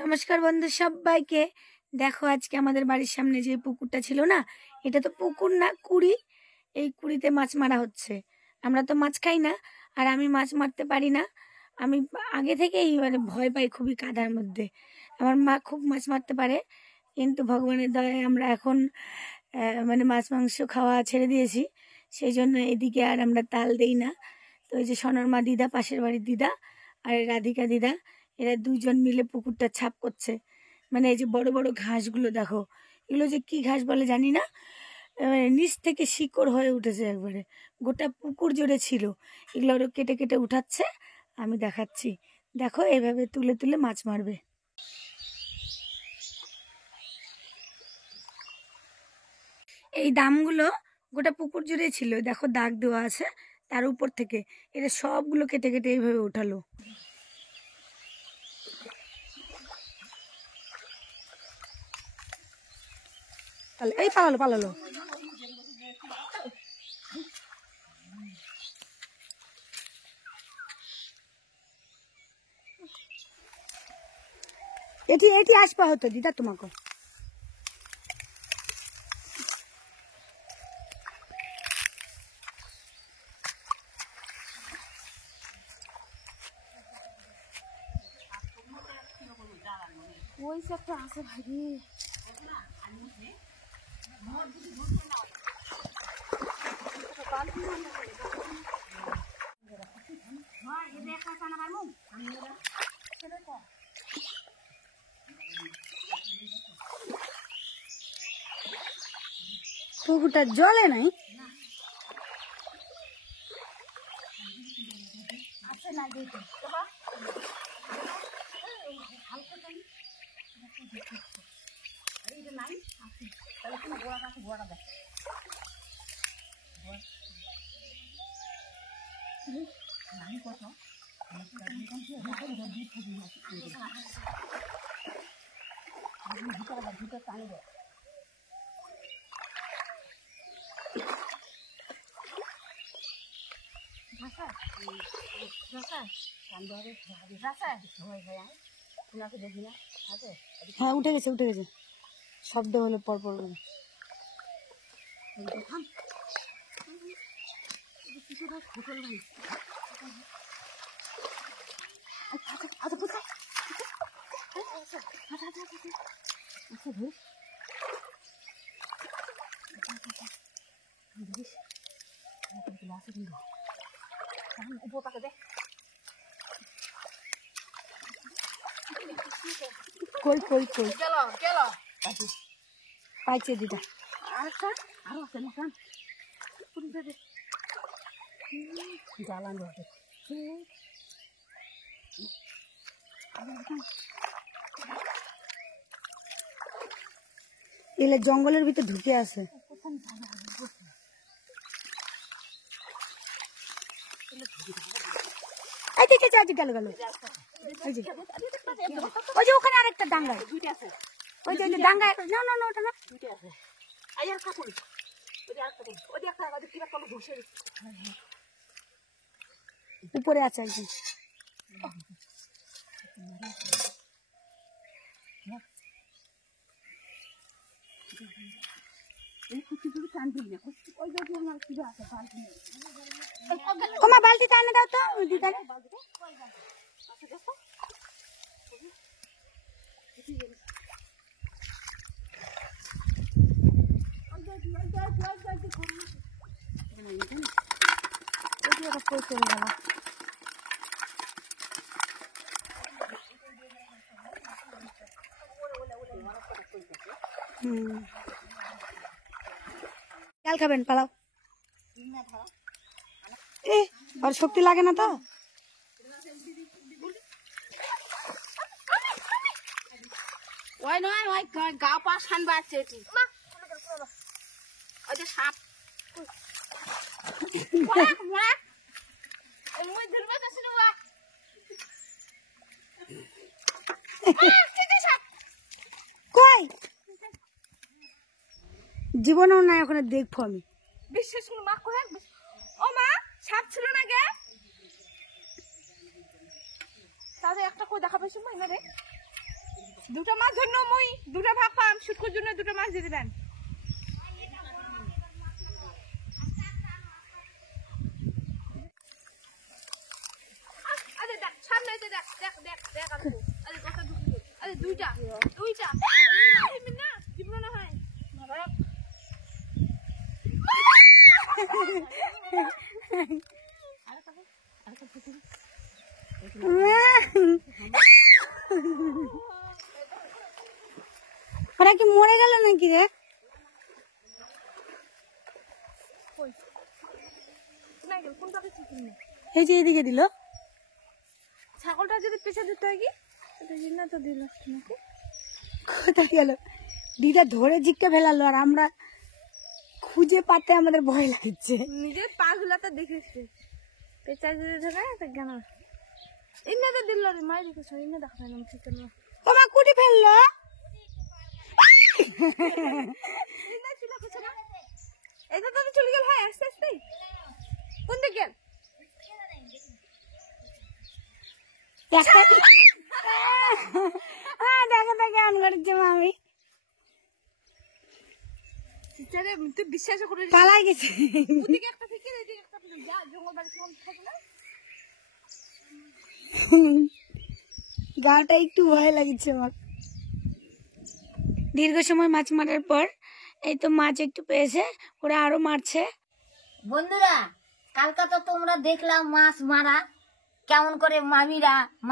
নমস্কার বন্ধু সবাইকে। দেখো আজকে আমাদের বাড়ির সামনে যে পুকুরটা ছিল না, এটা তো পুকুর না কুড়ি। এই কুড়িতে মাছ মারা হচ্ছে। আমরা তো মাছ খাই না, আর আমি মাছ মারতে পারি না। আমি আগে থেকেই মানে ভয় পাই খুবই কাদার মধ্যে। আমার মা খুব মাছ মারতে পারে, কিন্তু ভগবানের দয়ায় আমরা এখন মানে মাছ মাংস খাওয়া ছেড়ে দিয়েছি। সেই জন্য এদিকে আর আমরা তাল দেই না। তো এই যে সোনার দিদা, পাশের বাড়ির দিদা, আর রাধিকা দিদা, এরা দুজন মিলে পুকুরটা ছাপ করছে। মানে এই যে বড় বড় ঘাসগুলো দেখো, এগুলো যে কি ঘাস বলে জানি না, নিচ থেকে শিকড় হয়ে উঠেছে একবারে, গোটা পুকুর জুড়ে ছিল। এগুলো ওরা কেটে কেটে উঠাচ্ছে, আমি দেখাচ্ছি। দেখো এইভাবে তুলে তুলে মাছ মারবে। এই দামগুলো গোটা পুকুর জুড়ে ছিল, দেখো দাগ দেওয়া আছে তার উপর থেকে। এটা সবগুলো কেটে কেটে এইভাবে উঠালো। এই পালালো এটি আসবা হতো দিদা তোমাকে। ওই সবটা আছে ভাই। পুকুরটা জলে নাই, হ্যাঁ উঠে গেছে শব্দ হলে পরপর কই পাইছে দিদা। এলে জঙ্গলের ভিতর ঢুকে আছে। গেল ওই যে ওখানে আরেকটা ডাঙ্গা, ওই যে ডাঙ্গা না ওটা না। উপরে আছে একদম। তোমার বালতি টানে দাও তো দিদারে। কাল খাবেন পালাও। আর শক্তি লাগে না তো। ওই নয় ওই গা পা সান বাড়ছে এটি। ওই যে সাপ কই জীবনেও না এখন দেখবো আমি। বিশ্বাস করুন মা, ও মা সাপ ছিল না গে। তাহলে একটা কই দেখা পাইছো না রে দুটো মাছ ধরনো মই দুটো ভাগ পাম শুটকুর জন্য দুটো মাছ দিয়ে দেন আরে দেখ সামনে দেখ দেখ দেখ দেখ আরে কথা ঢুকি আরে দুইটা না জীবন না হয় মারাক ওরা কি মরে গেল নাকি রে? এই যে এদিকে দিল ছাগলটা যদি পেছনে দিতে হয় কি না তো দিল নাকি কোথায় গেল? দিদা ধরে জিজ্ঞে ফেলালো আর আমরা খুঁজে পাতে আমাদের ভয় লাগছে। নিজের পা গুলাতে দেখেছে পেঁচা যদি ধরে তো কেন ইন্নে তো দিল রে মাই দেখেছো ইন্নে দেখা না ঠিক না তোমার কুটি ফেললো ইন্নে ছিল কিছু না এটা তো চলে গেল হয় আস্তে আস্তে কোন দিকে গেল দেখো তো কেমন করছে মামি সিস্টারে তুই বিশ্বাস করে পালাই গেছে ওদিকে একটা ফিকে এদিকে একটা ফিকে যা জঙ্গল বাড়ি সব থাকে না গাটা একটু ভয় লাগছে আমার। দীর্ঘ সময় মাছ মারার পর এই তো মাছ একটু পেয়েছে, ওরা আরো মারছে। বন্ধুরা কালকে তো তোমরা দেখলাম মাছ মারা কেমন করে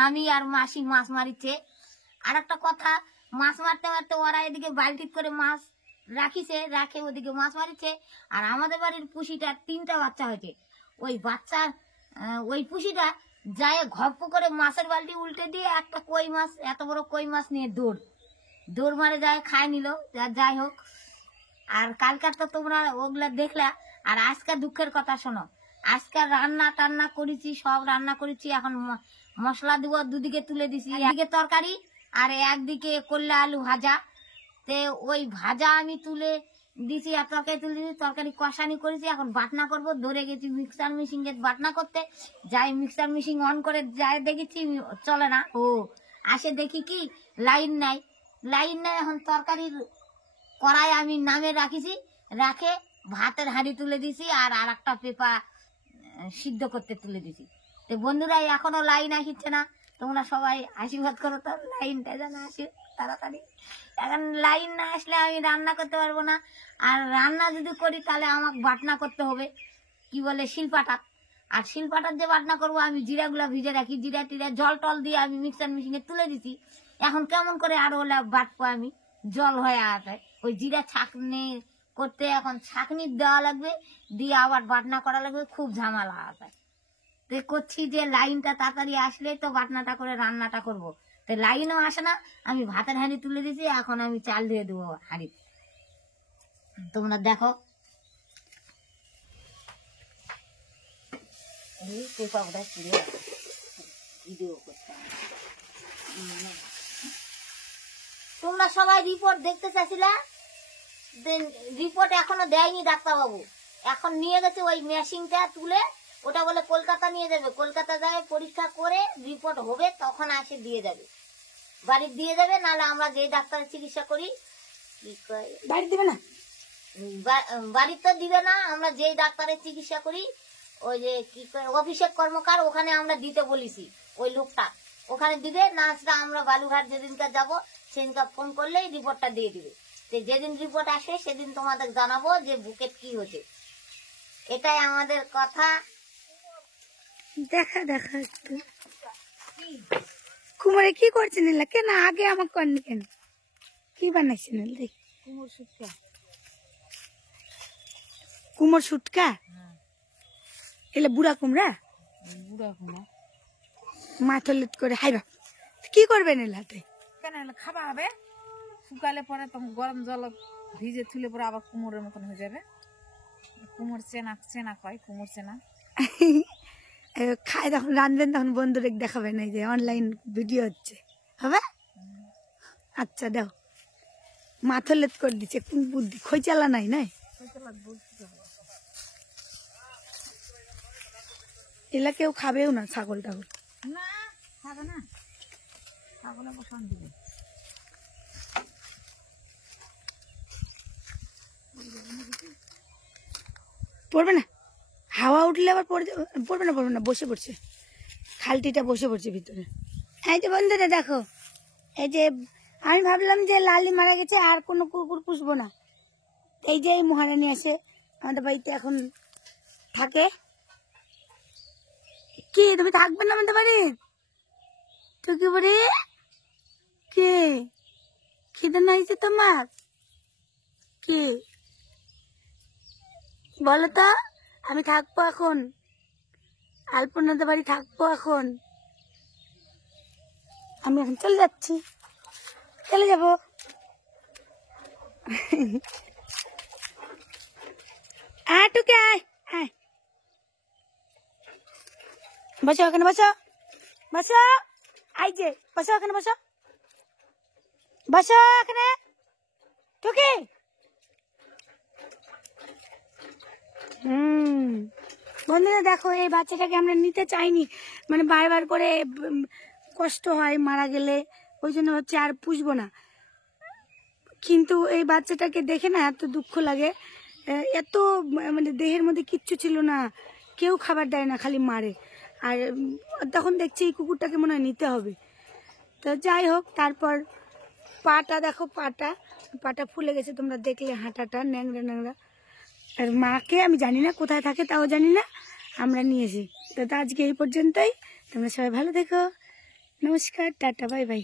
মামি আর মাসি মাছ মারিছে। আর একটা কথা, মাছ মারতে মারতে ওরা এদিকে বালতি করে মাছ রাখে ওদিকে মাছ মারিছে। আর আমাদের বাড়ির পুষিটা 3টা বাচ্চা হয়েছে। ওই পুষিটা যায় ঘপ্প করে মাছের বালতি উল্টে দিয়ে একটা কই মাছ, এত বড় কই মাছ নিয়ে দৌড় মারে যায়, খায় নিল। যাই হোক, আর কালকার তো তোমরা ওগুলা দেখলা। আর আজকাল দুঃখের কথা শোনো, আজকাল রান্না টান্না করেছি, সব রান্না করেছি। এখন মশলা দিব, দুদিকে তুলে দিছি, একদিকে তরকারি আর একদিকে করলা আলু ভাজা। তে ওই ভাজা আমি তুলে দিছি আর তরকারি তুলে দিছি, তরকারি কষানি করেছি। এখন বাটনা করব, ধরে গেছি মিক্সার মেশিন বাটনা করতে। যাই মিক্সার মেশিন অন করে যাই দেখেছি চলে না। আসে দেখি কি লাইন নাই। এখন তরকারির কড়াই আমি নামে রাখে ভাতের হাঁড়ি তুলে দিছি আর একটা পেপা সিদ্ধ করতে তুলে দিছি। তো বন্ধুরা এখনো লাইন আসছে না, তোমরা সবাই আশীর্বাদ করো তো লাইনটা যেন আসে তাড়াতাড়ি। এখন লাইন না আসলে আমি রান্না করতে পারবো না। আর রান্না যদি করি তাহলে আমাকে বাটনা করতে হবে, কি বলে শিলপাটা। আর শিলপাটার যে বাটনা করবো আমি জিরাগুলা ভিজে রাখি, জিরা টিরা জল টল দিয়ে আমি মিক্সার মেশিনে তুলে দিছি। এখন কেমন করে আর ওলা বাটবো আমি, জল হয়ে আসে। ওই জিরা ছাঁকনি করতে এখন ছাঁকনি দেওয়া লাগবে, দিয়ে আবার বাটনা করা লাগবে, খুব ঝামেলা আছে। তো করছি যে লাইনটা তাড়াতাড়ি আসলে তো বাটনাটা করে রান্নাটা করব। তো লাইনও আসে না, আমি ভাতের হাঁড়ি তুলে দিয়েছি, এখন আমি চাল দিয়ে দেবো হাঁড়িতে। তোমরা দেখো ভিডিও করতে তোমরা সবাই রিপোর্ট দেখতে চাইছিলা, রিপোর্ট এখনো দেয়নি ডাক্তারবাবু। এখন নিয়ে গেছে ওই মেশিনটা তুলে, ওটা বলে কলকাতা নিয়ে যাবে। কলকাতা যায় পরীক্ষা করে রিপোর্ট হবে, তখন আসে দিয়ে যাবে, বাড়ি দিয়ে যাবে। নাহলে আমরা যে ডাক্তারের চিকিৎসা করি বাড়ি দিবে না, বাড়ি তো দিবে না। আমরা যে ডাক্তারের চিকিৎসা করি ওই যে কি অভিষেক কর্মকার, ওখানে আমরা দিতে বলেছি। ওই লোকটা ওখানে দিবে না, আসলে আমরা বালুঘাট যেদিনকার যাবো সেদিনকার ফোন করলেই রিপোর্টটা দিয়ে দিবে। যেদিন রিপোর্ট আসে সেদিন তোমাদের জানাবো যে বুকেট কি হচ্ছে। এটাই আমাদের কথা। দেখা একটু কুমারে কি করছেন কেন আগে আমাকে করেন কেন, কি বানাইছেন দেখি? কুমোর শুটকা এলে বুড়া কুমড়া মাথা করে হাইবা কি করবেন এলাতে? কেন খাওয়া হবে, শুকালে পরে তো গরম জল ভিজে তুলে পরে আবার কুমোরের মতন হয়ে যাবে। কুমোর চেনা কয় কুমোর চেনা খাই তখন রাঁধবেন, তখন বন্ধুরে দেখাবেন এই যে অনলাইন ভিডিও হচ্ছে, হবে? আচ্ছা দাও, মাথা লেত করে দিচ্ছে, কোন বুদ্ধি খই চালা নাই নাই এলা কেউ খাবেও না ছাগল টাগল। না থাকে না, ছাগলে বসান দিবে। পড়বে না, হাওয়া উঠলে আবার পড়বে না, বসে পড়ছে, খালটিটা বসে পড়ছে ভিতরে। এই যে বন্ধুরা দেখো, এই যে আমি ভাবলাম যে লালি মারা গেছে আর কোনো কুকুর পুষবো না, এই যে এই মহারানী আসে আমাদের বাড়িতে এখন থাকে। কি তুমি থাকবে না আমাদের বাড়ি? তো কি বলি, কে খিদে নাইছে তোমার? কি বলো তো, আমি থাকবো এখন, আলপনাদের বাড়ি থাকবো এখন, আমি এখন চলে যাচ্ছি, চলে যাবো। আয় টুকে আয়, আয় বসো ওখানে, বসো বসো, আই যে বসো ওখানে, বসো বসো ওখানে টুকি। বন্ধুরা দেখো, এই বাচ্চাটাকে আমরা নিতে চাইনি, মানে বারবার করে কষ্ট হয় মারা গেলে, ওই জন্য হচ্ছে আর পুষবো না। কিন্তু এই বাচ্চাটাকে দেখে না এত দুঃখ লাগে, এত মানে দেহের মধ্যে কিচ্ছু ছিল না, কেউ খাবার দেয় না, খালি মারে। আর তখন দেখছি এই কুকুরটাকে মনে হয় নিতে হবে। তো যাই হোক, তারপর পাটা দেখো, পাটা ফুলে গেছে, তোমরা দেখলে হাঁটাটা ন্যাংরা ন্যাংরা। আর মাকে আমি জানি না কোথায় থাকে, তাও জানি না, আমরা নিয়েছি। তো আজকে এই পর্যন্তই, তোমরা সবাই ভালো থেকো, নমস্কার, টাটা, বাই বাই।